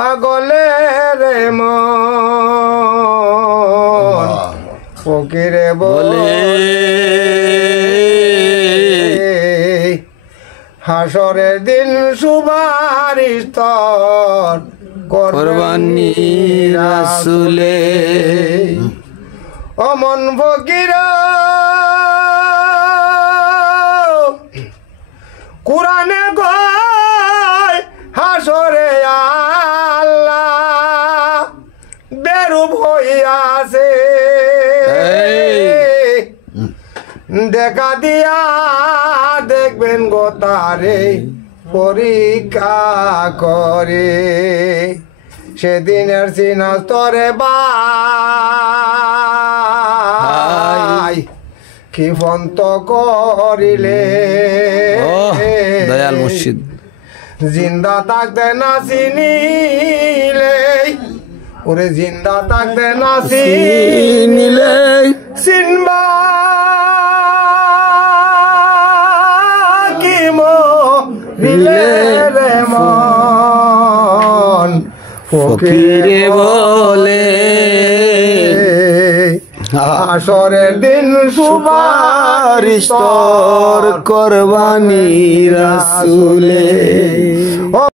পাগলের মন ফকিরে বলে হাসরের দিন সুপারিশ তোর কুরবানি রাসূলে অমন ফকির কুরআনে কয় হাসরে আল্লাহ বেরূপ হইয়াছে দেখা দিয়া দেখবেন গো তারে পরীক্ষা করে সেদিনের সিনাস্তরে বাই কি ফন্ত করিলে দয়াল মুর্শিদ জিন্দা থাকতে না চিনিলে ওরে জিন্দা থাকতে না চিনিলে চিনবা কি মরিলে রে মন ফকিরে বলে হাসরের দিন সুপারিশ তোর কুরবানি রাসূলে